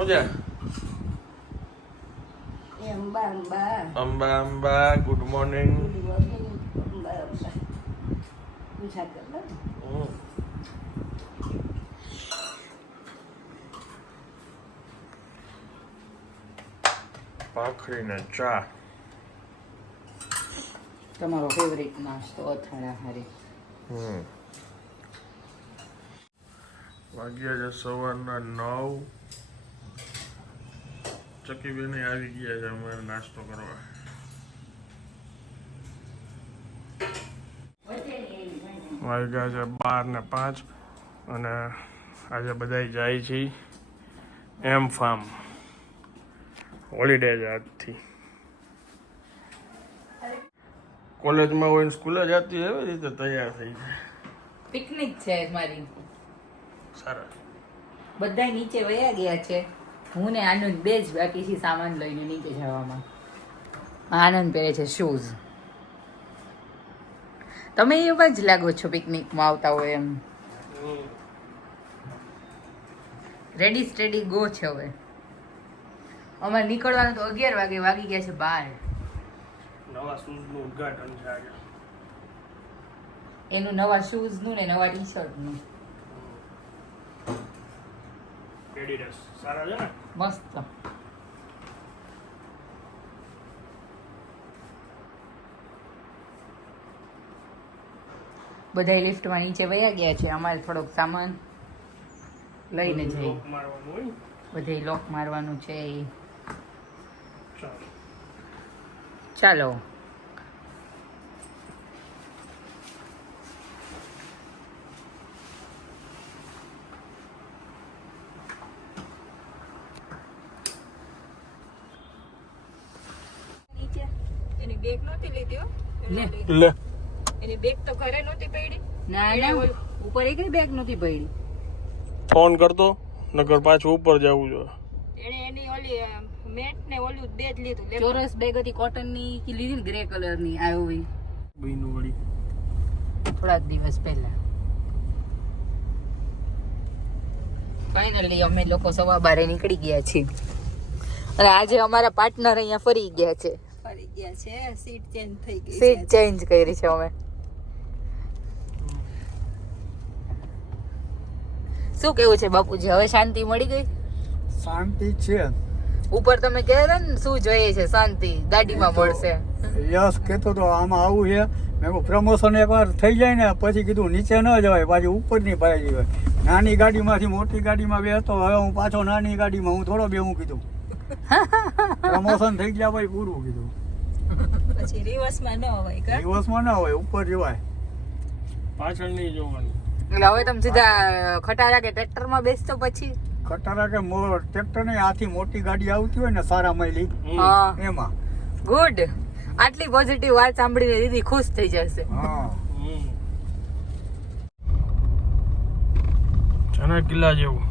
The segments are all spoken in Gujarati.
શું છે? Amba good morning. ભાખરી ને ચા. તમારો ફેવરિટ નાસ્તો અથાણા હારી. વાગ્યા છે સવારના 9. ચકીબેન આવી ગયા છે અમારે નાસ્તો કરવા. વાગ્યા છે 12:05 અને આજે બધા જાય છે એમ ફાર્મ. હોલિડે છે આજથી. કોલેજમાં હોય સ્કૂલે જતી એવી રીતે તૈયાર થઈ જાય. પિકનિક છે મારી. સરસ. બધા નીચે વયા ગયા છે. હું ને આનંદ બે જ બાકી છે સામાન લઈને નીચે જવામાં. આનંદ પહેરે છે શૂઝ. તમે એવા જ લાગો છો પિકનિકમાં આવતા હોય એમ. રેડી સ્ટેડી ગો છે હવે. અમારે નીકળવાનું તો 11 વાગે વાગી ગયા છે 12. નવા શૂઝનું ઉદ્ઘાટન છે આજે. એનું નવા શૂઝનું ને નવા ટી શર્ટનું. એડિડાસ સારા છે ને? મસ્ત. બધા લિફ્ટમાં નીચે વયા ગયા છે. અમારે થોડોક સામાન લઈને જઈએ. લોક મારવાનું હોય. બધે લોક મારવાનું છે. ચાલો. ચાલો. એની બેગ નહોતી લીધી હો. લે એની બેગ તો ઘરે નહોતી પડી. ના ના ઉપર એક બેગ નહોતી પડી. ફોન કરતો નકર પાછું ઉપર જવું જોઈએ. એણે એની ઓલી મેટ ને ઓલું બે જ લીધું. ચોરસ બેગ હતી કોટનની કે લીધી ને ગ્રે કલરની આવ્યો હોય બીનું વળી. થોડાક દિવસ પહેલા. ફાઇનલી અમે લોકો 12:15 નીકળી ગયા છીએ અને આજે અમારા પાર્ટનર અહીંયા ફરી ગયા છે. ફરી ગયા છે. સીટ ચેન્જ થઈ ગઈ. સીટ ચેન્જ કરી છે અમે. શું કેવું છે બાપુજી? હવે શાંતિ મળી ગઈ? શાંતિ છે. ઉપર તમે કહેતા ને શું જોઈએ છે? શાંતિ ગાડીમાં મળશે. યસ કહેતો તો આમાં આવું છે. મેં કહું પ્રમોશન એકવાર થઈ જાય ને પછી કીધું નીચે ન જવાય, પાછી ઉપરની પાઈ જવાય. નાની ગાડીમાંથી મોટી ગાડીમાં બેસતો, હવે હું પાછો નાની ગાડીમાં હું થોડો બેહું કીધું. પ્રમોશન થઈ ગયા ભાઈ પૂરું કીધું. પછી રિવર્સમાં ન હોય કા? દિવસમાં ના હોય, ઉપર જવાય. પાછળ નહીં જોવાનું. એટલે હવે તમે સીધા ખટારા કે ટ્રેક્ટરમાં બેસતો પછી? ખટારા કે ટ્રેક્ટર ને આથી મોટી ગાડી આવતી હોય ને સારા માયલી હા એમાં. ગુડ. આટલી પોઝિટિવ વાત સાંભળીને દીદી ખુશ થઈ જશે. હા જના કિલ્લા જેવું.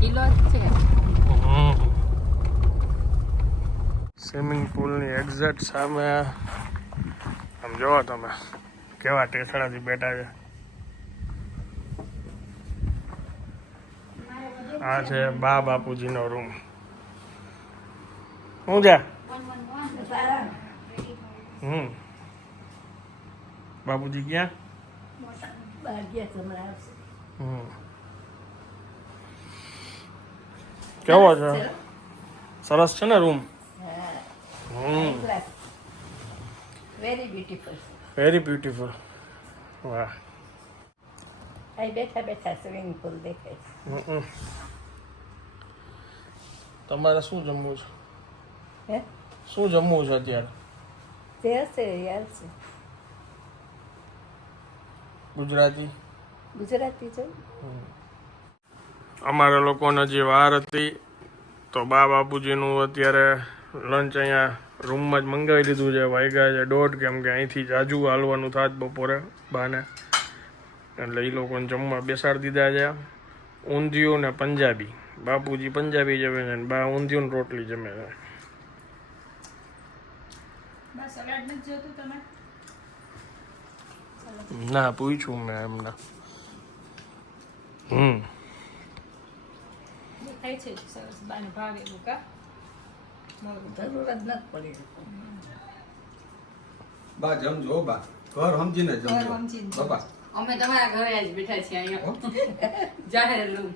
કિલો જ છે. સ્વિમિંગ પુલની એક્ઝેક્ટ સામે આમ જોવો તમે કેવા ટેસડાથી બેઠા છે. આ છે બા બાપુજીનો રૂમ. શું છે? બાપુજી ક્યાં? કેવો છે? સરસ છે ને room? Very beautiful. Very beautiful. વાહ. અહીં બેઠા બેઠા સ્વિમિંગ પુલ દેખાય. તમારે શું જમવું છે? હે? શું જમવું છે અત્યારે? તે હશે યાર છે. ગુજરાતી. ગુજરાતી છે. અમારા લોકોને જે વાર હતી તો બા બાપુજીનું અત્યારે લંચ અહીંયા રૂમમાં જ મંગાવી લીધું છે. વાગ્યા છે 1:30 કેમ કે અહીંથી જાજુ હાલવાનું થાત બપોરે બાને, એટલે એ લોકોને જમવા બેસાડી દીધા છે. ઊંધિયું ને પંજાબી. બાપુજી પંજાબી જમે છે ને બા ઊંધિયું ને રોટલી જમે છે. સલાડ નથી જોતું તમે? ના પૂછ્યું મેં એમના. થાય છે સરસ બાને ભાવે એવું કા જરૂર જ નથી પડી. બા જમજો બા ઘર સમજીને ઘર જમજો સમજીને. બાપા અમે તમારા ઘરે જ બેઠા છીએ અહીંયા જાહેર રૂમ.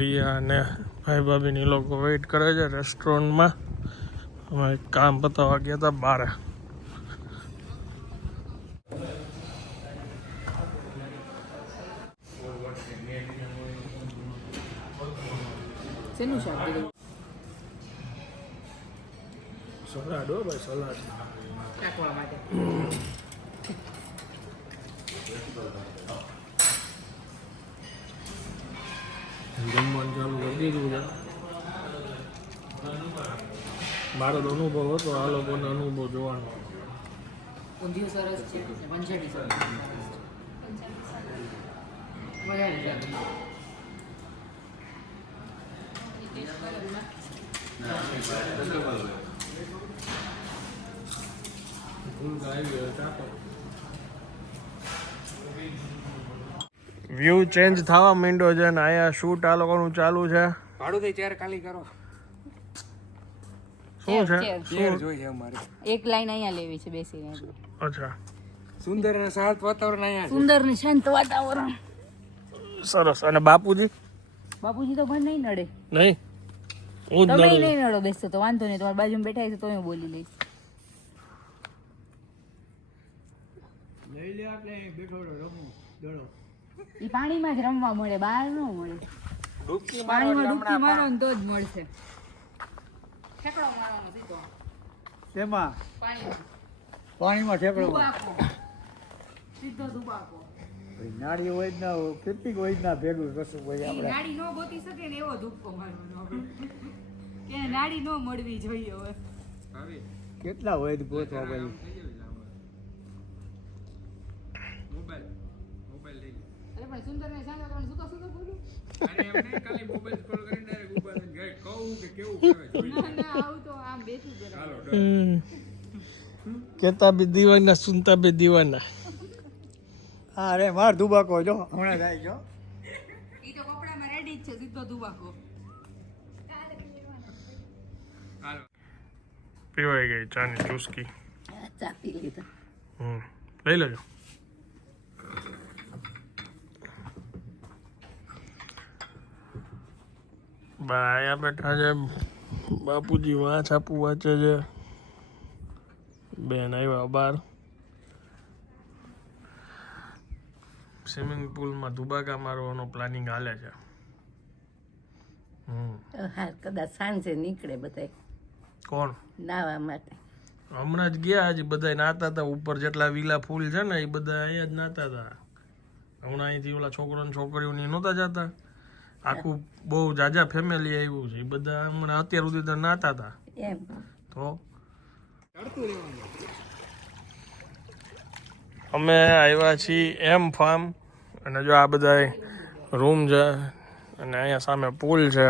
રિયા અને ભાઈ ભાભીની લોકો વેઇટ કરે છે રેસ્ટોરન્ટમાં. અમે કામ પતાવવા ગયા હતા બહાર. શેનું શાક દીધું? સલાડ હો ભાઈ, સલાડ. કાકવા માટે. જમવાનું ચાલુ કરી દીધું છે. મારો તો અનુભવ હતો, આ લોકોનો અનુભવ જોવાનો. ઊંધિયું સરસ છે, વંજાડી સરસ છે. વઘારી શાક. વ્યૂ ચેન્જ થવા માંડ્યો છે ને અહીંયા શૂટ આ લોકોનું ચાલુ છે. ભાડું થઈ ચેર ખાલી કરો. શું છે? ચેર જોઈએ અમારે. એક લાઈન અહીંયા લેવી છે બેસીને. અચ્છા, સુંદર અને શાંત વાતાવરણ અહીંયા છે. સુંદર ને શાંત વાતાવરણ. સરસ. અને બાપુજી? બાપુજી તો પણ નહીં નડે. નહીં, હું જ તમે નડું. નહીં નડો, બેસતો તો વાંધો નહીં. તમારી બાજુમાં બેઠા છે તો હું બોલી લઈશ. લઈ લે એટલે બેઠો રમું દડો. ઈ પાણીમાં જ રમવા મળે, બહાર ન મળે. ડૂબકી પાણીમાં ડૂબકી મારો ને તો જ મળશે. ઠેકડો મારવાનો સીધો તેમાં પાણીમાં. પાણીમાં ઠેકડો દુબાકો. સીધો દુબાકો. નાળી હોય જ ના કેટલીક હોય જ ના ભેગું કશું હોય ઈ આપણે નાડી ન ગોતી શકે ને એવો ધુક્કો મારવાનો આપણે. કે નાડી ન મળવી જોઈએ હવે. કેટલા હોય જ ગોતવા ભાઈ. મોબાઈલ લઈ લે. અરે પણ સુંદર ને શાંત વાતાવરણ સુતો સુતો બોલું. અરે એમ નહીં, ખાલી મોબાઈલ સ્ક્રોલ કરીને ડાયરેક્ટ ઉભા થઈને ગઈ કહું કે કેવું કરે જોઈ લે. ના ના આવું તો આમ બેઠું જરા. ચાલો ડન. કેતા બી દીવાના, સુનતા બી દીવાના. હા અરે માર દુબાકો જો હમણાં જાય જો. ઈ તો કપડામાં રેડી જ છે, સીધો દુબાકો. હાલો. પીવાઈ ગઈ ચાની ચુસ્કી. ચા પી લીધા. લઈ લેજો. બા અહીંયા બેઠા છે. બાપુજી વાંચ આપું વાંચે છે. બેન આવ્યા બહાર. સ્વિમિંગ પુલમાં ધુબાકા મારવાનો પ્લાનિંગ હાલે છે. હા કદાચ સાંજે નીકળે બધા કોણ? નાવા માટે. હમણાં જ ગયા, હજી બધા નાતા હતા. ઉપર જેટલા વિલા ફૂલ છે ને એ બધા અહીંયા જ નાતા હતા. હમણાં અહીંથી ઓલા છોકરો ને છોકરીઓની નહોતા જતા. આખું બહુ જાજા ફેમિલી આવ્યું છે. એ બધા હમણાં અત્યાર સુધી તો નાતા હતા. એમ તો અમે આવ્યા છીએ એમ ફાર્મ. અને જો આ બધા રૂમ છે અને અહીંયા સામે પુલ છે.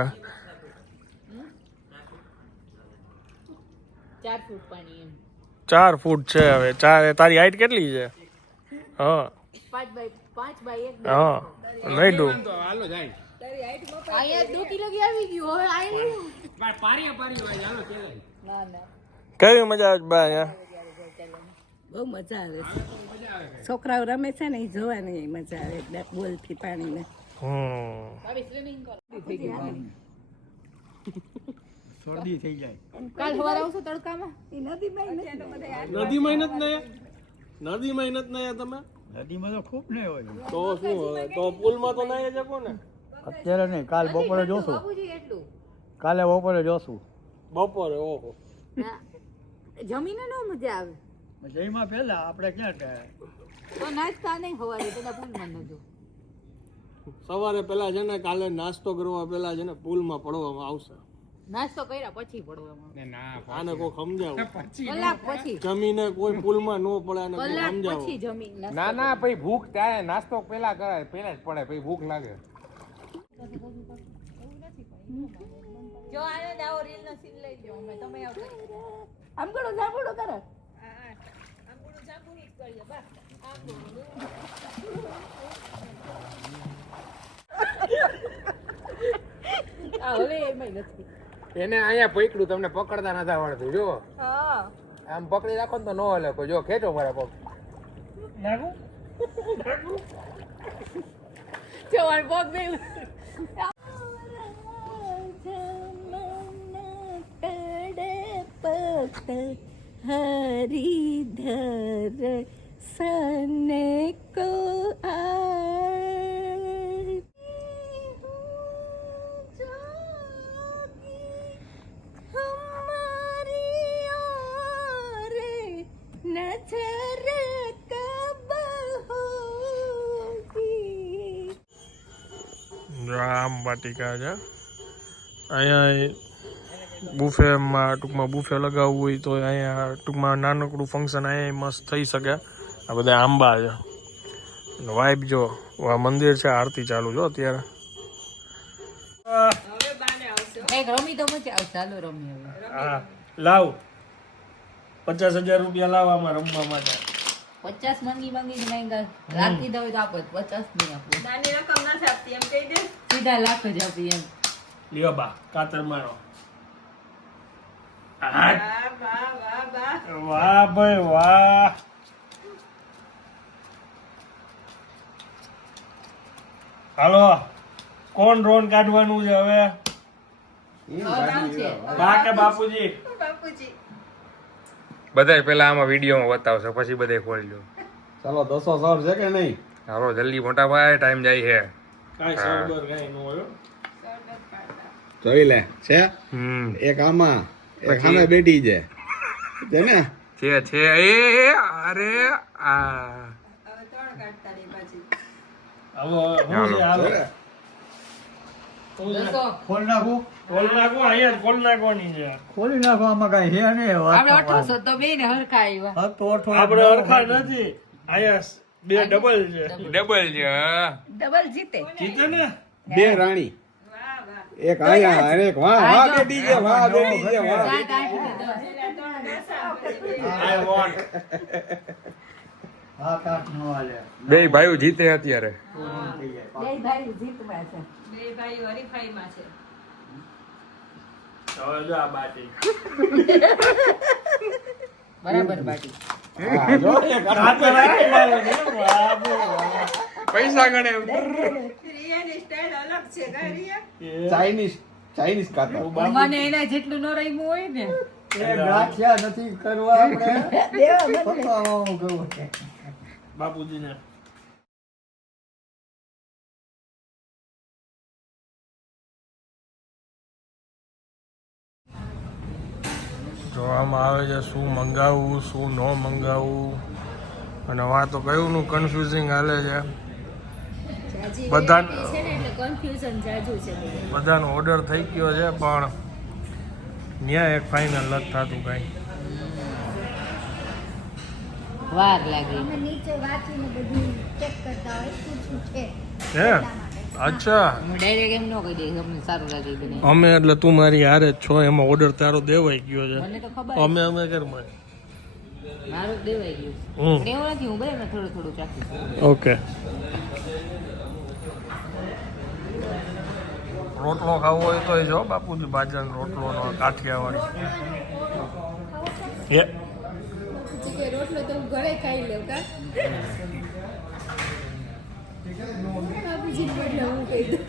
4 ફૂટ પાણી એમ. 4 ફૂટ છે. હવે તારી હાઈટ કેટલી છે? હા 5 બાય 1. હા નહીં ડૂબ. તો હાલો જાય. અહીંયા ડૂકી લગી આવી ગયું હવે આયલું. પારી હોય હાલો પેલા. ના ના કેવી મજા આવે છે બા અહીંયા? બહુ મજા આવે છે. છોકરાઓ રમે છે ને એ જોવાની મજા આવે બ્લેક બોલ થી પાણીને. ભાભી સ્વિમિંગ કરો. શરદી થઈ જાય. કાલ સવારે આવશો તડકામાં? નદીમાં નથી નાયા તમે? નદીમાં તો ખૂબ નહીં હોય. તો શું તો પુલમાં તો નાહી શકો ને? અત્યારે નહીં, કાલ બપોરે જોશું. બાબુજી એટલું. કાલે બપોરે જોશું. બપોરે. ઓહો, જમીને નો મજા આવે. જઈમાં પહેલા આપણે ક્યાં થાય? તો નાચતા નહીં સવારે પેલા પુલમાં નજો. સવારે પેલા છે ને કાલે નાસ્તો કરવા પેલા છે ને પુલમાં પડવામાં આવશે. નાસ્તો કર્યા પછી પડવામાં. ના આને કોઈ સમજાવો. કલાક પછી. જમીને કોઈ પુલમાં ન પડે આને કોઈ કલાક સમજાવો. પછી જમીન નાસ્તો. ના ના ભાઈ ભૂખ ત્યારે નાસ્તો પેલા કરાય પેલા જ પડે પછી ભૂખ લાગે. જો આને આવો રીલ નો સીન લઈ લો અમે તમે આવો આમ કરો જાબડો કરો. આમ ગુડું જાંબુની જ કરીએ બસ આમ ગુડું નથી. એને અહીંયા પકડ્યું, તમને પકડતા નથી આવડતું. જો હા આમ પકડી રાખો ને તો ન હલે કોઈ. જો ખેંચો મારા પગ. નાખું જવાન પગ બે હરિધર સને કો नजर कब होगी આમ વાટિકા છે અહીંયા બુફેમાં ટૂંકમાં બુફે લગાવવું હોય તો અહીંયા ટૂંકમાં નાનકડું ફંક્શન અહીંયા મસ્ત થઈ શકે. આ બધા આંબા છે, વાઇબ જો આ મંદિર છે, આરતી ચાલુ જો અત્યારે. એક રમી તો મજા આવશે. ચાલો રમી હવે. હા લાવ 50,000 રૂપિયા લાવ આમાં રમવા માટે. 50 માંગી માંગા રાખી દો તો આપો. 50 નહીં આપો. નાની રકમ નથી આપતી એમ કહી દે. સીધા લાખ જ આપી એમ. લ્યો બા કાતર મારો. વાહ વાહ વાહ વાહ. વાહ ભાઈ વાહ. હાલો કોણ ડ્રોન કાઢવાનું છે હવે? બા કે બાપુજી? બાપુજી બધાય પેલા આમાં વિડીયોમાં બતાવશે, પછી બધાય ખોલી લો. ચાલો 200 સર છે કે નહીં? હાલો જલ્દી મોટા ભાઈ, ટાઈમ જાય છે. કાંઈ સરબર કાંઈ ન હોય. જોઈ લે છે એક આમાં એક પછી? સામે બેઠી છે ને. છે એ અરે આ હવે 3 કાઢતા રહી પાછી. હવે હું છે હાલો. દસો. ખોલી નાખું ખોલ નાખો અહીંયા જ ખોલ નાખવાની છે. ખોલી નાખો આમાં કઈ હે નહીં આપણે 1800 તો બે ને હરખા આવ્યા. હા તો અઠો આપણે અરખા નથી, અહીંયા બે ડબલ છે. ડબલ છે. હા. ડબલ જીતે. જીતે ને? બે રાણી, વાહ વાહ. એક આયા અને એક વાહ વાહ બેઠી છે, વાહ બેઠી છે, વાહ. સાત આઠ ને દસ. પેલા 3 ઘસા પછી બે. I want. હા કાટ નો હાલે બે ભાઈઓ જીતે અત્યારે. થઈ જાય. બે ભાઈ જીતમાં છે. બે ભાઈઓ હરીફાઈમાં છે. હવે જો આ બાટી. બરાબર બાટી. હા, જો એક કાતર આવી લાવે છે. વાહ ભાઈ વાહ. પૈસા ગણે. રિયાની સ્ટાઈલ અલગ છે કા રિયા? ચાઇનીઝ કાતર. મને એના જેટલું ન રહ્યું હોય ને. એ ગાંઠિયા નથી કરવા આપણે દેવા મત ફક્ત આમાં કહું છે. બાપુજીને જોવામાં આવે છે શું મંગાવવું શું ન મંગાવવું, અને વા તો કયું નું કન્ફ્યુઝિંગ હાલે છે. બધા બધાનો ઓર્ડર થઈ ગયો છે પણ ન્યા એક ફાઇનલ નથી થતું કાંઈ. વાર લાગી. હે અચ્છા હું ડાયરેક્ટ એમ ન કહી દઈશ તમને સારું લાગે કે નહીં. અમે એટલે તું મારી હારે જ છો, એમાં ઓર્ડર તારો દેવાઈ ગયો છે. મને તો ખબર અમે ઘરમાં મારું જ દેવાઈ ગયું. એવું નથી, હું બરાબર થોડું થોડું ચાખીશ. ઓકે. રોટલો ખાવો હોય તો જો બાપુજી બાજરાનો રોટલો નો કાઠિયાવાડી. એ રોટલો તો હું ઘરે ખાઈ લઉં કા. બાપુજી બદલે હું કહી દઉં.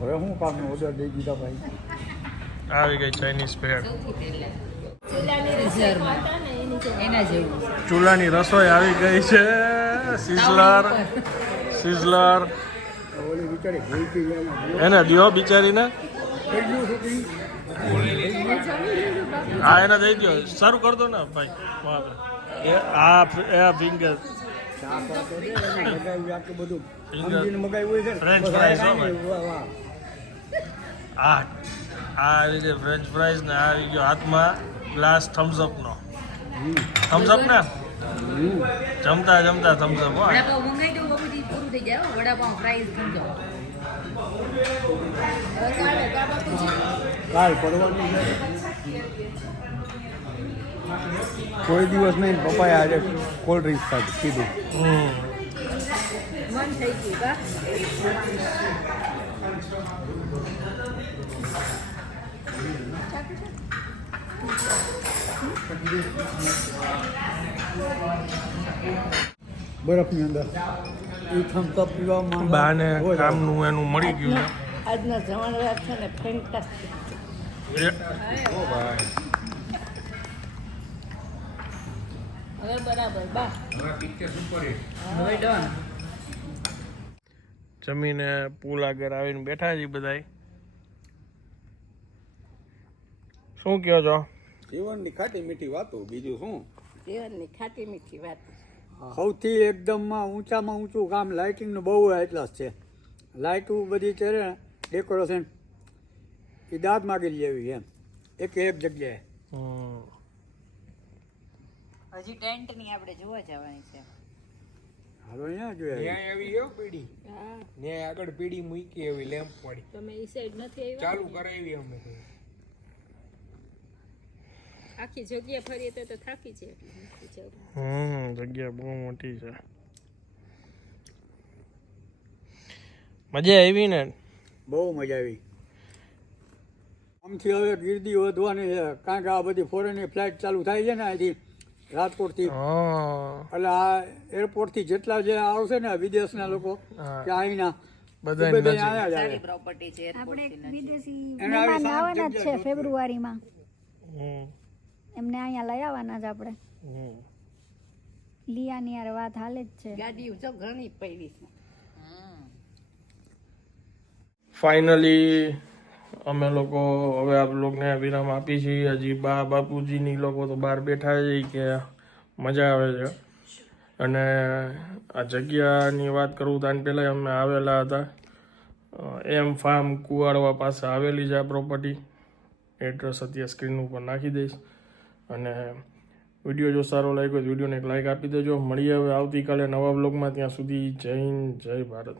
હવે હું કામ ઓર્ડર દઈ દીધા ભાઈ. આવી ગઈ ચાઇનીઝ ભેળ. એના જેવું છે. ચૂલાની રસોઈ આવી ગઈ છે. સિઝલર સિઝલર ઓલી બિચારી ભૂલતી જાય એને દિયો બિચારીને. હા એને દઈ દો, સારું કર દો ને ભાઈ. વાહ. એ આ ફિંગર મગાવ્યું આટલું બધું Finger. સમજીને મગાવ્યું હોય છે ને. French બસ fries આ હો ભાઈ. વાહ, વાહ. આ આવી છે ફ્રેન્ચ ફ્રાઈઝ ને આવી ગયો હાથમાં ગ્લાસ થમ્સઅપ નો. થમ્સઅપ ને જમતા જમતા થમ્સઅપ. હો વડાપાવ મંગાઈ દઉં બાબુજી, પૂરું થઈ જાય હો. વડાપાવ ફ્રાઈઝ સમજો. કાલ પડવાનું છે. કોઈ દિવસ નહીં પપ્પાએ આજે કોલ્ડ ડ્રિંક્સ કીધું. મન થઈ ગયું કા બરફની અંદર એ થમ્સ અપ પીવામાં બાને કામનું એનું મળી ગયું આજનો જમણવાર છે ને ફેન્ટાસ્ટિક છે હવે બરાબર બા હવે પિક્ચર સુપર હિટ. હવે ડન. જમીને પુલ આગળ આવીને બેઠા છીએ બધાય. શું કહો છો? જીવનની ખાટી મીઠી વાતો, બીજું શું? જીવનની ખાટી મીઠી વાત સૌથી એકદમમાં ઊંચામાં ઊંચું કામ લાઇટિંગનું બહુ એટલા જ છે. લાઇટો બધી છે ને ડેકોરેશન એ દાંત માગી લેવી એમ એક જગ્યાએ. હજી ટેન્ટ ની આપણે જોવા જવાની છે. હાલો અહીંયા જોયા ન્યાય આવી હો પીડી. ન્યાય આગળ પીડી મૂકી એવી લેમ્પ વાળી તમે ઈ સાઈડ નથી આવ્યા ચાલુ કરાવી અમે તો. આખી જગ્યા ફરીએ તો થાકી છે જગ્યા બહુ મોટી છે. મજા આવી ને? બહુ મજા આવી. આમથી હવે ગીરદી વધવાની છે કારણ કે આ બધી ફોરેનની ફ્લાઇટ ચાલુ થાય છે ને અહીંથી રાજકોટથી. એટલે આ એરપોર્ટથી જેટલા જે આવશે ને વિદેશના લોકો કે અહીંના બધા અહીંયા જ આવે. સારી પ્રોપર્ટી છે આપણે એરપોર્ટ એક વિદેશી એને આવી મહેમાન સાત આવવાના જ છે જગ્યા ફેબ્રુઆરીમાં હમ એમને અહીંયા લઈ આવવાના જ આપણે હમ લિયાની યાર વાત હાલે જ છે ગાડી જો ઘણી પડી છે ફાઇનલી અમે લોકો હવે આ બ્લોગને વિરામ આપી છીએ. હજી બા બાપુજીની લોકો તો બહાર બેઠા છે કે મજા આવે છે. અને આ જગ્યાની વાત કરું તો આની પહેલાં અમે આવેલા હતા. એમ ફાર્મ કુવાડવા પાસે આવેલી છે આ પ્રોપર્ટી. એડ્રેસ અત્યારે સ્ક્રીન ઉપર નાખી દઈશ. અને વિડીયો જો સારો લાગ્યો તો વિડીયોને એક લાઈક આપી દેજો. મળીએ હવે આવતીકાલે નવા બ્લોગમાં. ત્યાં સુધી જય હિન્દ, જય ભારત.